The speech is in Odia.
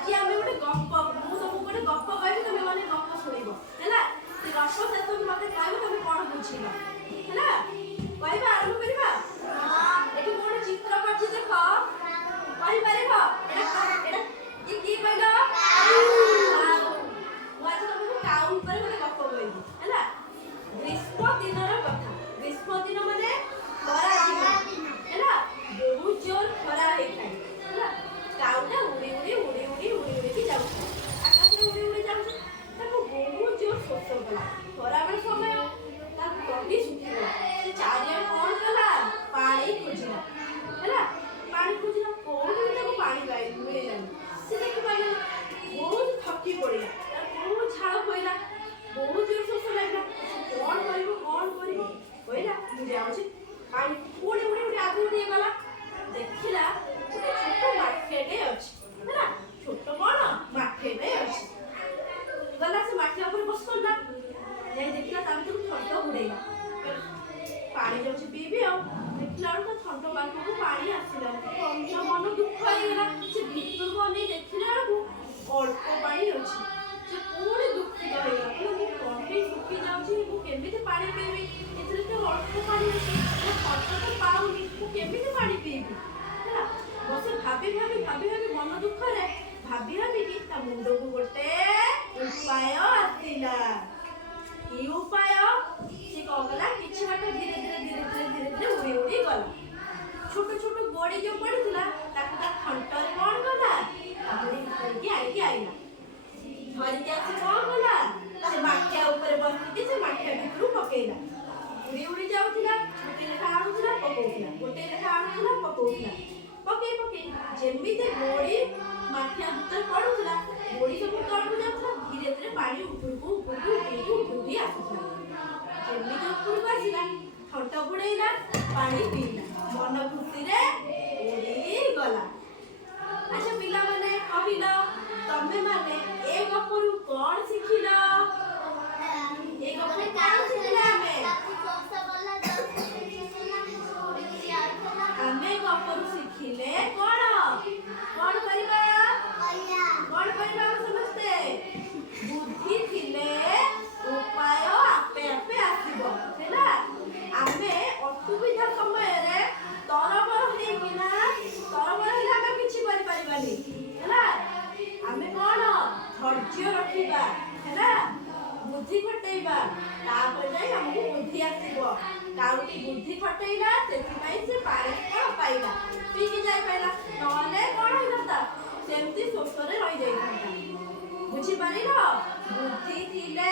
ଆଜି ଆମେ ଗୋଟେ ଗପ ମୁଁ ତମକୁ ଗୋଟେ ଗପ କହିବି ତମେ ମାନେ ଗପ ଶୁଣିବ ହେଲା ସେ ଗପ ଶେଷକୁ ମତେ କହିବ ତମେ କଣ ବୁଝିଲ ହେଲା କହିବା ଆରମ୍ଭ କରିବା ଏଠି ମୁଁ ଗୋଟେ ଚିତ୍ର କରିଛି ଦେଖ କହିପାରିବ ଏଟା କି କହିଲ ମୁଁ ଆଜି ତମକୁ କାଉ ଉପରେ ଗୋଟେ ଗପ କହିବି ହେଲା ଗ୍ରୀଷ୍ମ ଦିନର କଥା ଗ୍ରୀଷ୍ମ ଦିନ ମାନେ ଖରା ଦିନ ହେଲା ବହୁତ ଜୋର ଖରା ହେଇଥାଏ ହେଲା କାଉଟା ଉଡ଼ି ଉଡ଼ି ଉଡ଼ି ଉଡ଼ି ଉଡ଼ି ଉଡ଼ିକି ଯାଉଛି ଆକାଶରେ ଉଡ଼ି ଉଡ଼ି ଯାଉଛି ତାକୁ ବହୁତ ଜୋର ଶୋଷ କଲା ଖରାବେଳ ସମୟ ତା ତଣ୍ଟି ଶୁଖିଗଲା ସେ ଚାରିଆଡ଼େ କ'ଣ କଲା ପାଣି ଖୋଜିଲା ହେଲା ପାଣି ଖୋଜିଲା କୋଉଠି ବି ତାକୁ ପାଣି ମିଳିଲାନି ସେ ଦେଖିପାରିଲାନି ବହୁତ ଥକି ପଡ଼ିଲା ବହୁତ ଝାଳ ବୋହିଲା ବହୁତ ଜୋର ଶୋଷ ଲାଗିଲା କ'ଣ କରିବ କହିଲା ମୁଁ ଯାଉଛି ପାଣି ଉଡ଼ି ଉଡ଼ି ଉଡ଼ି ଆଗକୁ ଟିକେ ଗଲା ଦେଖିଲା ଗୋଟେ ଛୋଟ ମାଠିଆଟେ ଅଛି ହେଲା ଛୋଟ କ'ଣ ମାଠିଆଟେ ଅଛି ଗଲା ସେ ମାଠିଆ ଉପରେ ବସି ପଡ଼ିଲା ଯାଇ ଦେଖିଲା ତା ଭିତରୁ ଥଣ୍ଟ ବୁଡ଼େଇଲା ପାଣି ଯାଉଛି ପିଇବି ଆଉ ଦେଖିଲା ବେଳକୁ ତା ଥଣ୍ଟ ପାଖକୁ ପାଣି ଆସିଲାନି ତା ମନ ଦୁଃଖ ହେଇଗଲା ସେ ଭିତରକୁ ଅନେଇ ଦେଖିଲା ବେଳକୁ ଅଳ୍ପ ପାଣି ଅଛି ସେ ପୁଣି ଦୁଃଖିତ ହେଇଗଲା ମୁଁ ତଣ୍ଟି ଶୁଖି ଯାଉଛି ମୁଁ କେମିତି ପାଣି ପିଇବି ଏଥିରେ ତ ଅଳ୍ପ ପାଣି ଅଛି ମୋ ଥଣ୍ଟ ତ ପାଉନି ମୁଁ କେମିତି ପାଣି ପିଇବି ହେଲା ବସେ ଭାବି ମନ ଦୁଃଖରେ ଭାବିକି ତା ମୁଣ୍ଡକୁ ଗୋଟେ ଉପାୟ ଆସିଲା କି ଉପାୟ ସେ କ'ଣ କଲା କିଛି ବାଟ ଧୀରେ ଉଡ଼ି ଉଡ଼ି ଗଲା ଛୋଟ ଛୋଟ ଗୋଡ଼ି ଯୋଉ ପଡ଼ିଥିଲା ତାକୁ ତା ଥଣ୍ଟରେ କ'ଣ କଲା ଧରିକି ଆଣିକି ଆଇଲା ଧରିକି ଆସି କ'ଣ କଲା ସେ ମାଠିଆ ଉପରେ ବସିକି ସେ ମାଠିଆ ଭିତରୁ ପକେଇଲା ଉଡ଼ି ଉଡ଼ି ଯାଉଥିଲା ଗୋଟେ ଲେଖା ଆଣୁଥିଲା ପକଉଥିଲା ଗୋଟେ ଲେଖା ଆଣୁଥିଲା ପକଉଥିଲା ପକେଇ ଯେମିତି ଗୋଡ଼ି ମାଠିଆ ଭିତରେ ପଡୁଥିଲା ଗୋଡ଼ି ସବୁ ତଳକୁ ଯାଉଥିଲା ଧୀରେ ଧୀରେ ପାଣି ଉପରକୁ ଆସୁଥିଲା ଯେମିତି ଉପରକୁ ଆସିଲା ଥଣ୍ଟ ବୁଡ଼େଇଲା ପାଣି ପିଇଲା ମନ ଖୁସିରେ ଉଡ଼ି ଗଲା ଆଚ୍ଛା ପିଲାମାନେ କହିଲ ତମେ ମାନେ ଏ ଗପରୁ କ'ଣ ଶିଖିଲ ଏ ଗପରୁ କ'ଣ ଶିଖିଲା ଆମେ ଗପରୁ ଶିଖିଲେ କ'ଣ କରିବା ଆମେ ସମସ୍ତେ ବୁଦ୍ଧି ଥିଲେ ଉପାୟ ଆପେ ଆପେ ଆସିବ ହେଲା ଆମେ ଅସୁବିଧା ସମୟରେ ତରବର ହେଲେ ଆମେ କିଛି କରିପାରିବାନି ହେଲା ଆମେ କ'ଣ ଧୈର୍ଯ୍ୟ ରଖିବା ହେଲା ବୁଦ୍ଧି ଖଟେଇବା ତାପରେ ଯାଇ ଆମକୁ ବୁଦ୍ଧି ଆସିବ କାଉଟି ବୁଦ୍ଧି ଖଟେଇଲା ସେଥିପାଇଁ ସେ ପାଣି କ'ଣ ପାଇଲା ପିଇକି ଯାଇପାରିଲା ନହେଲେ କ'ଣ ହେଇଥାନ୍ତା ସେମିତି ଶୋଷରେ ରହିଯାଇଥାନ୍ତା ବୁଝିପାରିଲ ବୁଦ୍ଧି ଥିଲେ